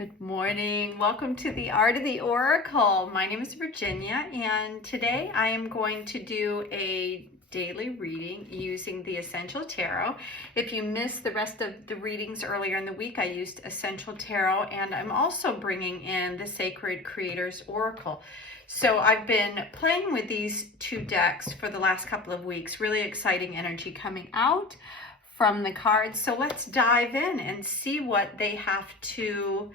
Good morning. Welcome to the Art of the Oracle. My name is Virginia, and today I am going to do a daily reading using the Essential Tarot. If you missed the rest of the readings earlier in the week, I used Essential Tarot, and I'm also bringing in the Sacred Creators Oracle. So I've been playing with these two decks for the last couple of weeks. Really exciting energy coming out from the cards. So let's dive in and see what they have to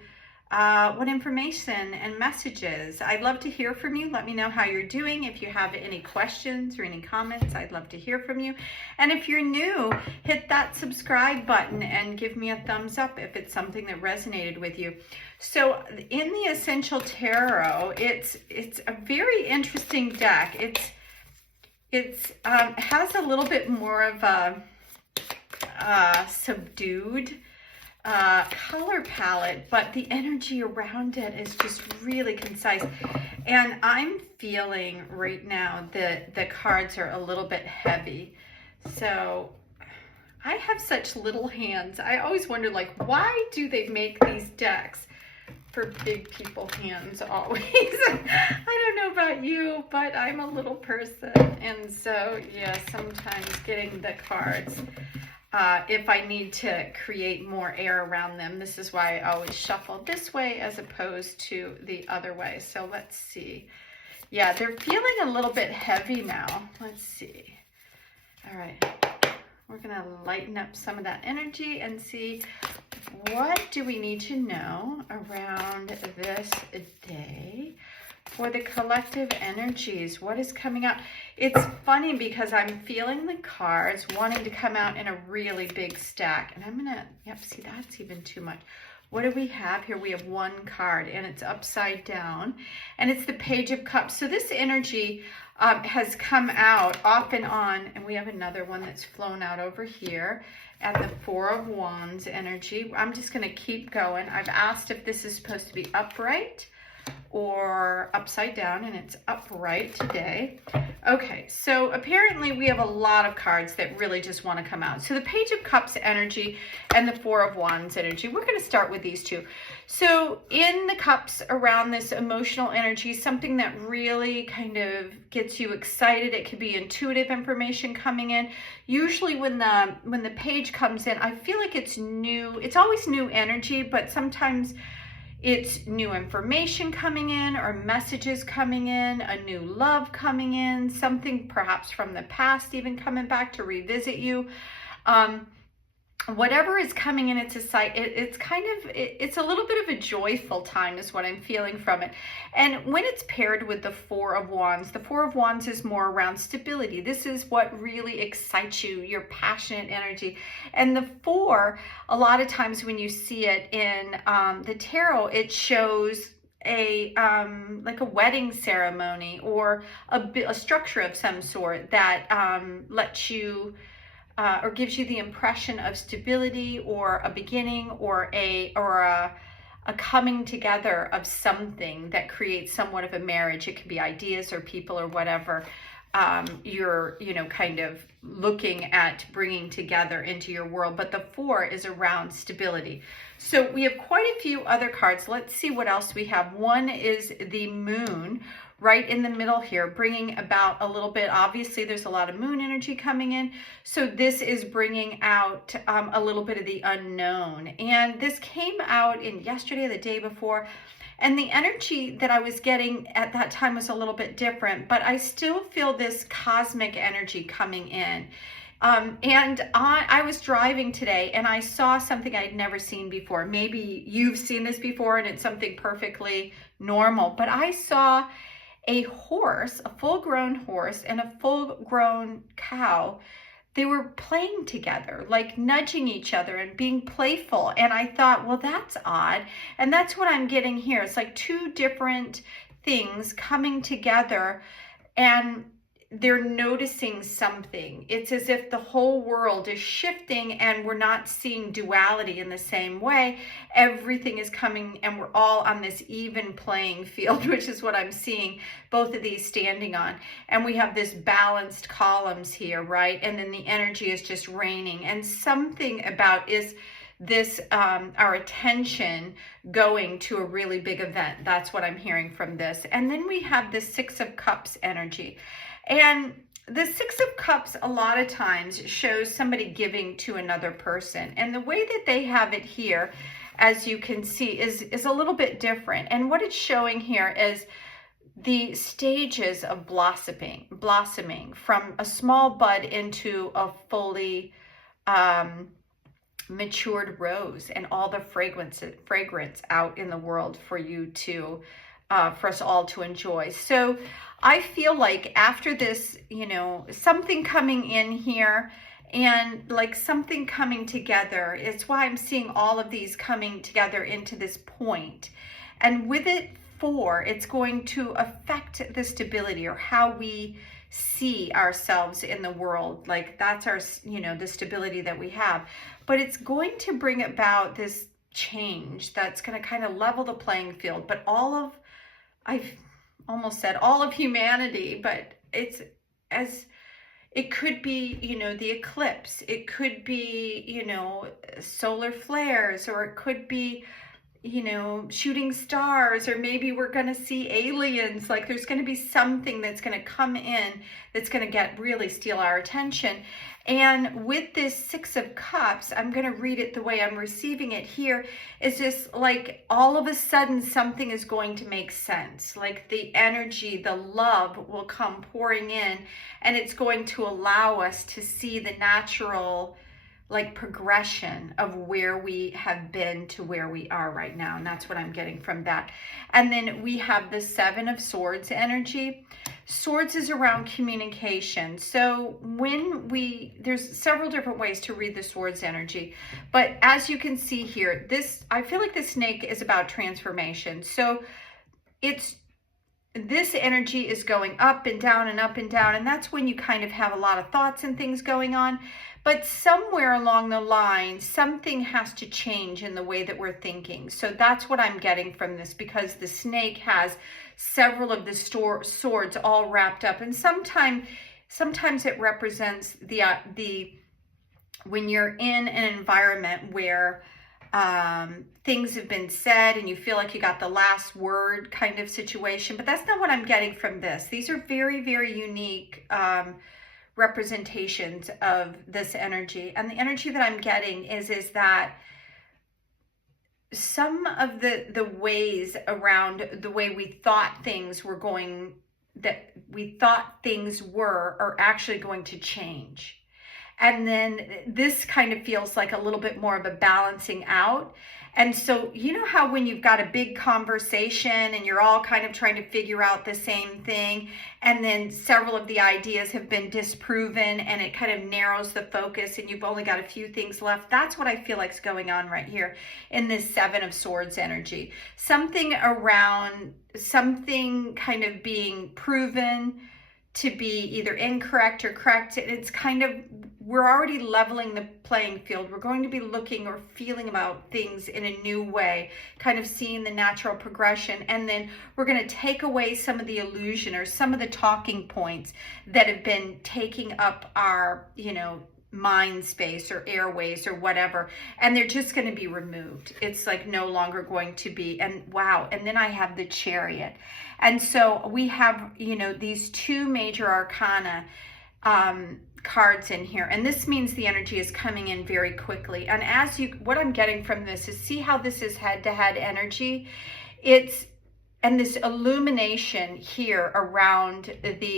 what information and messages. I'd love to hear from you. Let me know how you're doing. If you have any questions or any comments, I'd love to hear from you. And if you're new, hit that subscribe button and give me a thumbs up if it's something that resonated with you. So in the Essential Tarot, it's a very interesting deck. It has a little bit more of a subdued color palette, but the energy around it is just really concise. And I'm feeling right now that the cards are a little bit heavy. So I have such little hands. I always wonder, like, why do they make these decks for big people hands always? I don't know about you, but I'm a little person. And so, yeah, sometimes getting the cards, if I need to create more air around them, this is why I always shuffle this way as opposed to the other way. So let's see. Yeah, they're feeling a little bit heavy now. Let's see. All right. We're going to lighten up some of that energy and see what do we need to know around this day for the collective energies. What is coming out? It's funny because I'm feeling the cards wanting to come out in a really big stack. And I'm going to, yep, see, that's even too much. What do we have here? We have one card and it's upside down. And it's the Page of Cups. So this energy has come out off and on. And we have another one that's flown out over here at the Four of Wands energy. I'm just going to keep going. I've asked if this is supposed to be upright or upside down, and it's upright today. Okay, so apparently we have a lot of cards that really just want to come out. So the Page of Cups energy and the Four of Wands energy, we're going to start with these two. So in the cups around this emotional energy, something that really kind of gets you excited. It could be intuitive information coming in. Usually when the page comes in, I feel like it's new. It's always new energy, but sometimes it's new information coming in or messages coming in, a new love coming in, something perhaps from the past even coming back to revisit you. Whatever is coming in, it's a little bit of a joyful time is what I'm feeling from it. And when it's paired with the Four of Wands, the Four of Wands is more around stability. This is what really excites you, your passionate energy. And the four, a lot of times when you see it in the tarot, it shows like a wedding ceremony or a structure of some sort that lets you or gives you the impression of stability or a beginning or a coming together of something that creates somewhat of a marriage. It could be ideas or people or whatever you're, kind of looking at bringing together into your world. But the four is around stability. So we have quite a few other cards. Let's see what else we have. One is the Moon, right in the middle here, bringing about a little bit. Obviously, there's a lot of moon energy coming in. So this is bringing out a little bit of the unknown. And this came out in yesterday, the day before. And the energy that I was getting at that time was a little bit different, but I still feel this cosmic energy coming in. I was driving today and I saw something I'd never seen before. Maybe you've seen this before and it's something perfectly normal, but I saw a horse, a full-grown horse and a full-grown cow. They were playing together, like nudging each other and being playful. And I thought, well, that's odd. And that's what I'm getting here. It's like two different things coming together and they're noticing something. It's as if the whole world is shifting and we're not seeing duality in the same way. Everything is coming and we're all on this even playing field, which is what I'm seeing both of these standing on. And we have this balanced columns here, right? And then the energy is just raining. And something about is this, our attention going to a really big event. That's what I'm hearing from this. And then we have the Six of Cups energy. And the Six of Cups a lot of times shows somebody giving to another person. And the way that they have it here, as you can see, is a little bit different. And what it's showing here is the stages of blossoming from a small bud into a fully matured rose, and all the fragrance out in the world for you to for us all to enjoy. So I feel like after this, you know, something coming in here, and like something coming together. It's why I'm seeing all of these coming together into this point. And with it, it's going to affect the stability, or how we see ourselves in the world. Like that's our, you know, the stability that we have. But it's going to bring about this change that's going to kind of level the playing field. But I've almost said all of humanity, but it could be, you know, the eclipse. It could be, you know, solar flares, or it could be, you know, shooting stars, or maybe we're going to see aliens. Like there's going to be something that's going to come in that's going to really steal our attention. And with this Six of Cups, I'm going to read it the way I'm receiving it here, is just like all of a sudden something is going to make sense. Like the energy, the love will come pouring in, and it's going to allow us to see the natural like progression of where we have been to where we are right now. And that's what I'm getting from that. And then we have the Seven of Swords energy. Swords is around communication. So there's several different ways to read the Swords energy, but as you can see here, I feel like the snake is about transformation. So this energy is going up and down and up and down, and that's when you kind of have a lot of thoughts and things going on. But somewhere along the line, something has to change in the way that we're thinking. So that's what I'm getting from this, because the snake has several of the swords all wrapped up. And sometimes it represents when you're in an environment where things have been said and you feel like you got the last word kind of situation. But that's not what I'm getting from this. These are very, very unique representations of this energy. And the energy that I'm getting is that some of the ways around the way we thought things were are actually going to change. And then this kind of feels like a little bit more of a balancing out. And so, you know how when you've got a big conversation and you're all kind of trying to figure out the same thing, and then several of the ideas have been disproven, and it kind of narrows the focus and you've only got a few things left? That's what I feel like is going on right here in this Seven of Swords energy. Something around something kind of being proven to be either incorrect or correct. It's kind of, we're already leveling the playing field. We're going to be looking or feeling about things in a new way, kind of seeing the natural progression. And then we're going to take away some of the illusion or some of the talking points that have been taking up our, you know, mind space or airways or whatever, and they're just going to be removed. It's like no longer going to be. And wow. And then I have the Chariot. And so we have, you know, these two major arcana cards in here, and this means the energy is coming in very quickly. And what I'm getting from this is, see how this is head-to-head energy? And this illumination here around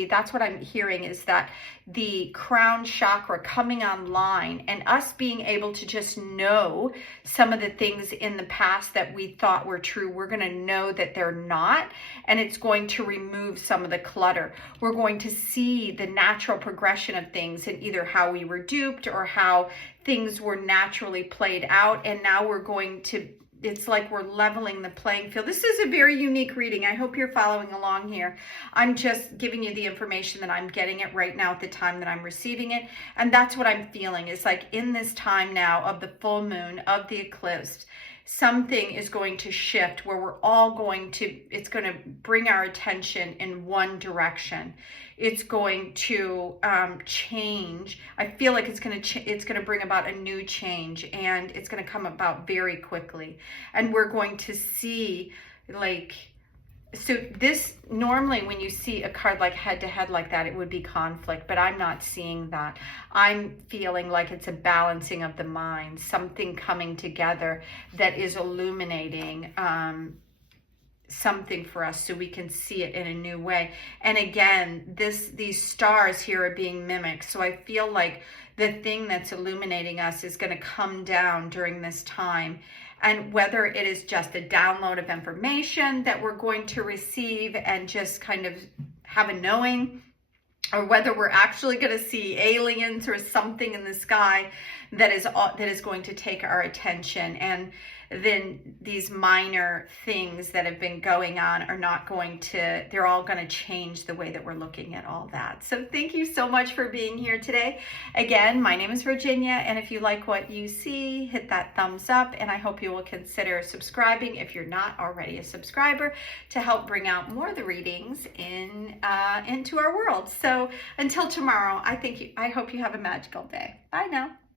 that's what I'm hearing, is that the crown chakra coming online, and us being able to just know some of the things in the past that we thought were true. We're going to know that they're not, and it's going to remove some of the clutter. We're going to see the natural progression of things, and either how we were duped or how things were naturally played out. And now we're going to, it's like we're leveling the playing field. This is a very unique reading. I hope you're following along here. I'm just giving you the information that I'm getting it right now at the time that I'm receiving it. And that's what I'm feeling, is like in this time now of the full moon, of the eclipse, something is going to shift where we're all going to, it's going to bring our attention in one direction. It's going to change. I feel like it's going to bring about a new change, and it's going to come about very quickly. And we're going to see, like, so this, normally when you see a card like head to head like that, it would be conflict, but I'm not seeing that. I'm feeling like it's a balancing of the mind, something coming together that is illuminating something for us so we can see it in a new way. And again, these stars here are being mimicked. So I feel like the thing that's illuminating us is going to come down during this time. And whether it is just a download of information that we're going to receive and just kind of have a knowing, or whether we're actually going to see aliens or something in the sky that is going to take our attention, and then these minor things that have been going on are not going to, they're all going to change the way that we're looking at all that. So thank you so much for being here today. Again, my name is Virginia, and if you like what you see, hit that thumbs up, and I hope you will consider subscribing if you're not already a subscriber, to help bring out more of the readings into our world. So until tomorrow, I hope you have a magical day. Bye now.